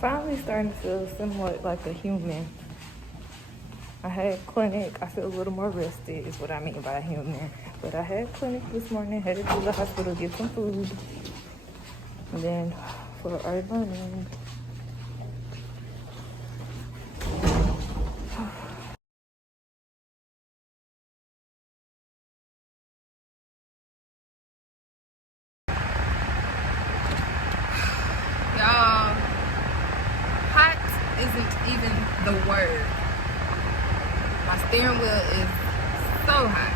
Finally starting to feel somewhat like a human. I had clinic. I feel a little more rested is what I mean by human. But I had clinic this morning, headed to the hospital to get some food. And then for our learning. Y'all, hot isn't even the word. My steering wheel is so hot.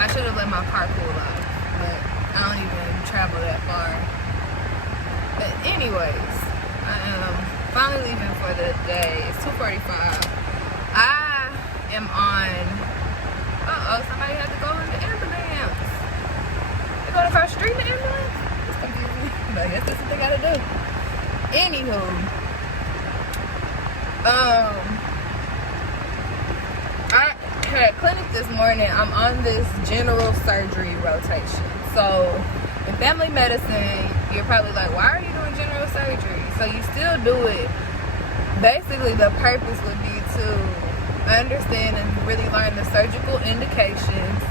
I should have let my car cool off, but I don't even travel that far. But anyways, I am finally leaving for the day. It's 2:45. I am on, somebody had to go in the ambulance. They going across the street in the ambulance? It's confusing, but I guess that's what they gotta do. Anywho, I had clinic this morning. I'm on this general surgery rotation. So in family medicine, you're probably like, why are you doing general surgery? So you still do it. Basically, the purpose would be to understand and really learn the surgical indications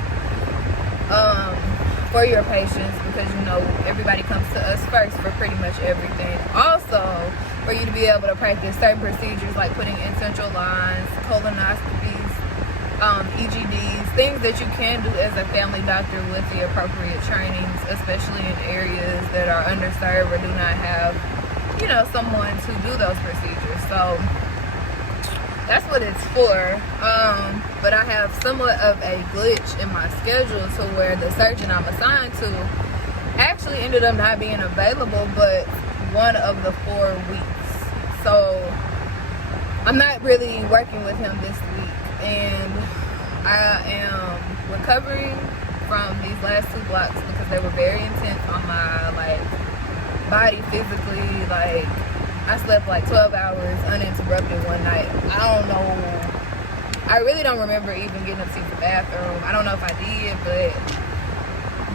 for your patients, because you know everybody comes to us first for pretty much everything. Also, for you to be able to practice certain procedures like putting in central lines, colonoscopies, EGDs, things that you can do as a family doctor with the appropriate trainings, especially in areas that are underserved or do not have, you know, someone to do those procedures. So that's what it's for. But I have somewhat of a glitch in my schedule to where the surgeon I'm assigned to actually ended up not being available but one of the 4 weeks. So I'm not really working with him this week, and I am recovering from these last 2 blocks because they were very intense on my body physically. I slept 12 hours uninterrupted one night. I really don't remember even getting up to the bathroom. I don't know if I did, but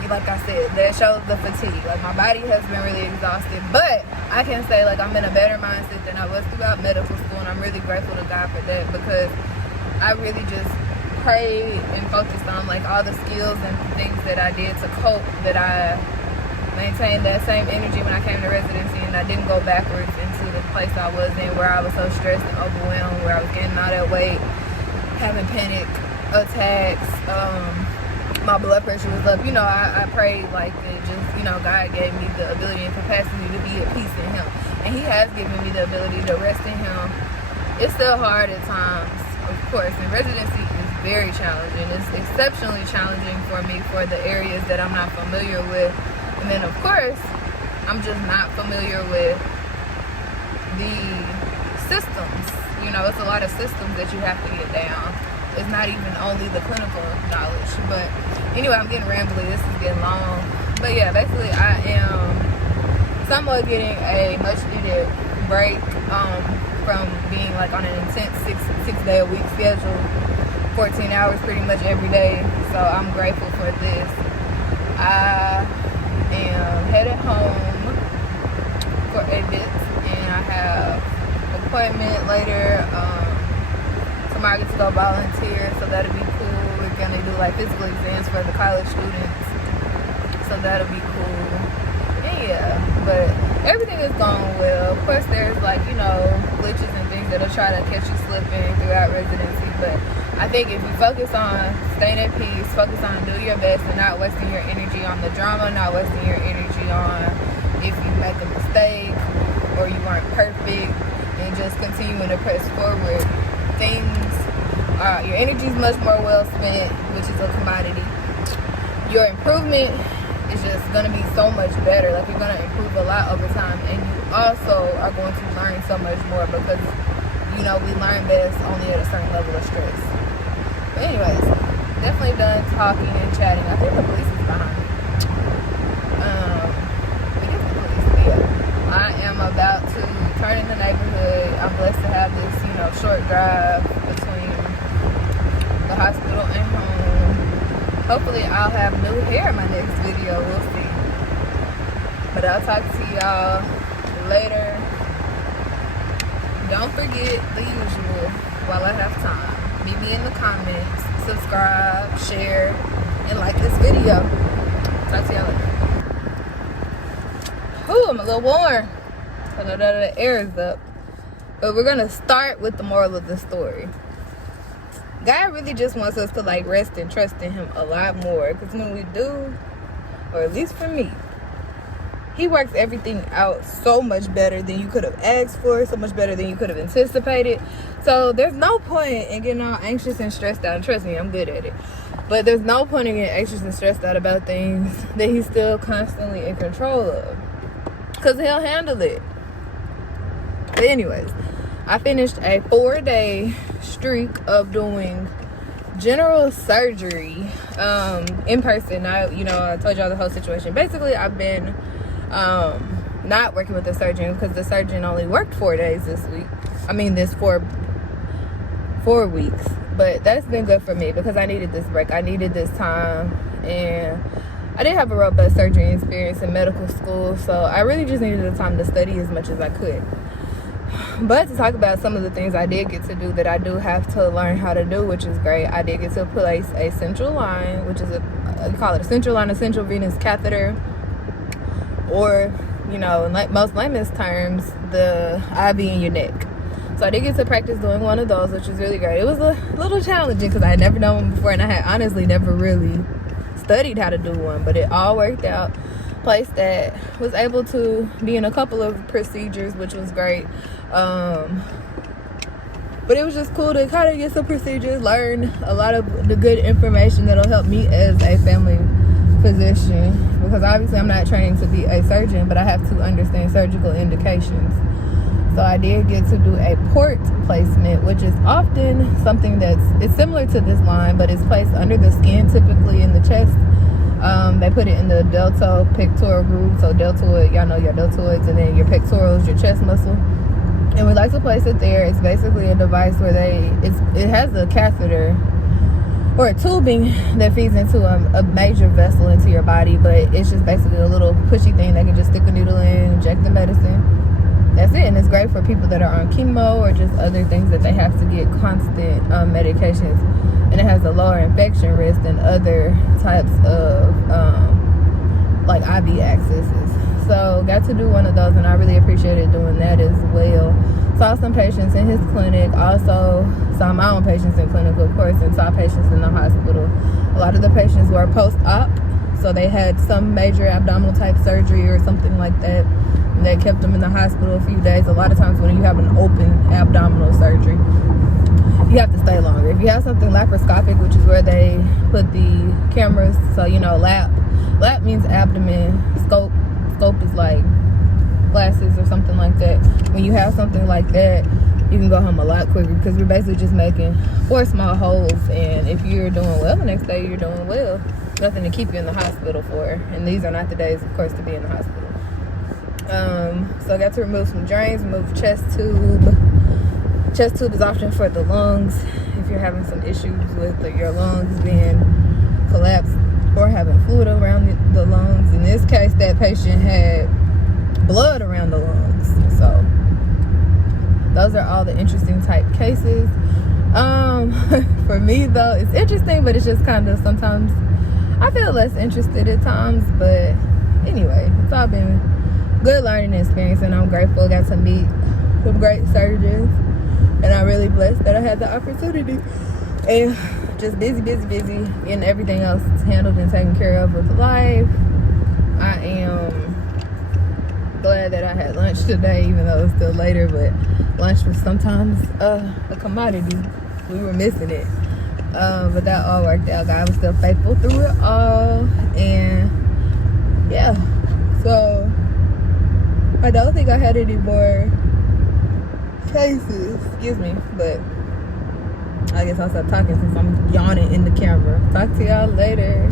like I said, that shows the fatigue. My body has been really exhausted, but I can say I'm in a better mindset than I was throughout medical school, and I'm really grateful to God for that, because I really just prayed and focused on all the skills and things that I did to cope, that I maintained that same energy when I came to residency, and I didn't go backwards into the place I was in where I was so stressed and overwhelmed, where I was getting all that weight, having panic attacks, my blood pressure was up. I prayed that God gave me the ability and capacity to be at peace in Him, and He has given me the ability to rest in Him. It's still hard at times, of course, and residency is very challenging. It's exceptionally challenging for me for the areas that I'm not familiar with. And then, of course, I'm just not familiar with the systems. It's a lot of systems that you have to get down. It's not even only the clinical knowledge. But anyway, I'm getting rambly. This is getting long. But yeah, basically, I am somewhat getting a much-needed break from being on an intense six-day-a-week schedule, 14 hours pretty much every day. So I'm grateful for this. I am headed home for a bit, and I have an appointment later. Tomorrow I get to go volunteer, so that'll be cool. We're gonna do physical exams for the college students, so that'll be cool. And yeah, but everything is going well. Of course, there's glitches and things that'll try to catch you slipping throughout residency, but I think if you focus on staying at peace, focus on doing your best and not wasting your energy on the drama, not wasting your energy on if you make a mistake or you aren't perfect, and just continuing to press forward. Your energy is much more well spent, which is a commodity. Your improvement is just going to be so much better. You're going to improve a lot over time, and you also are going to learn so much more, because we learn best only at a certain level of stress. But anyways, definitely done talking and chatting. I think the police is behind me. It is the police. Yeah. I am about to turn in the neighborhood. I'm blessed to have this, short drive between the hospital and home. Hopefully I'll have new hair in my next video. We'll see. But I'll talk to y'all later. Don't forget the usual while I have time. Meet me in the comments, subscribe, share, and like this video. Talk to y'all later. Ooh, I'm a little warm. I know that the air is up. But we're gonna start with the moral of the story. God really just wants us to like rest and trust in him a lot more. Because when we do, or at least for me, he works everything out so much better than you could have asked for, so much better than you could have anticipated. So there's no point in getting all anxious and stressed out. And trust me, I'm good at it. But there's no point in getting anxious and stressed out about things that he's still constantly in control of. Because he'll handle it. But anyways, I finished a 4-day streak of doing general surgery in person. I told y'all the whole situation. Basically, I've been not working with the surgeon because the surgeon only worked 4 days this week. I mean, this 4 weeks. But that's been good for me because I needed this break. I needed this time. And I did have a robust surgery experience in medical school. So I really just needed the time to study as much as I could. But to talk about some of the things I did get to do that I do have to learn how to do, which is great. I did get to place a central line, which is you call it a central line, a central venous catheter, or, in like most layman's terms, the IV in your neck. So I did get to practice doing one of those, which was really great. It was a little challenging because I had never done one before, and I had honestly never really studied how to do one, but it all worked out. Place that was able to be in a couple of procedures, which was great. But it was just cool to kind of get some procedures, learn a lot of the good information that'll help me as a family physician, because obviously I'm not training to be a surgeon, but I have to understand surgical indications. So I did get to do a port placement, which is often something it's similar to this line, but it's placed under the skin, typically in the chest. They put it in the deltoid-pectoral groove. So deltoid, y'all know your deltoids, and then your pectorals, your chest muscle. And we like to place it there. It's basically a device where it has a catheter or a tubing that feeds into a major vessel into your body, but it's just basically a little pushy thing that can just stick a needle in, inject the medicine. That's it. And it's great for people that are on chemo or just other things that they have to get constant medications. And it has a lower infection risk than other types of like IV accesses. So got to do one of those, and I really appreciated doing that as well. Saw some patients in his clinic, also saw my own patients in clinic, of course, and saw patients in the hospital. A lot of the patients were post-op, so they had some major abdominal type surgery or something like that. They kept them in the hospital a few days. A lot of times when you have an open abdominal surgery, you have to stay longer. If you have something laparoscopic, which is where they put the cameras, so lap means abdomen, scope is like glasses or something like that. When you have something like that, you can go home a lot quicker because we're basically just making 4 small holes, and if you're doing well the next day, you're doing well. Nothing to keep you in the hospital for, and these are not the days, of course, to be in the hospital. So I got to remove some drains, remove chest tube. Chest tube is often for the lungs. If you're having some issues with your lungs being collapsed or having fluid around the lungs. In this case, that patient had blood around the lungs. So those are all the interesting type cases. For me though, it's interesting, but it's just kind of sometimes I feel less interested at times. But anyway, it's all been good learning experience, and I'm grateful I got to meet some great surgeons, and I'm really blessed that I had the opportunity. And just busy, getting everything else handled and taken care of with life. I am glad that I had lunch today, even though it's still later, but lunch was sometimes a commodity. We were missing it. But that all worked out. God was still faithful through it all. And yeah, so I don't think I had any more cases, excuse me, but I guess I'll stop talking since I'm yawning in the camera. Talk to y'all later.